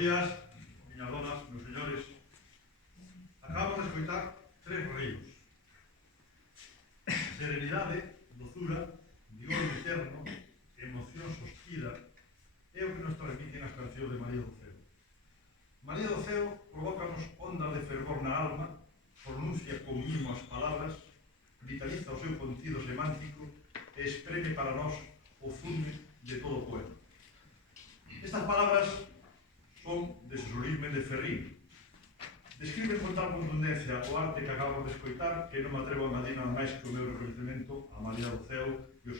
días, miñas donas, meus señores. Acabamos de escoitar tres ríos. Serenidade, dozura, vigor eterno, emoción sospira, é o que nos transmiten as cancións de María do Ceo. María do Ceo provócanos ondas de fervor na alma, pronuncia con mimo as palabras, vitaliza o seu contido semántico e espreme para nós o fume de todo o poema. Estas palabras son de Solismen de Ferrín. Describen con tal contundencia o arte que acabamos de escoitar que non me atrevo a engadir nada máis que o meu reconhecimento a María do Ceo e o seu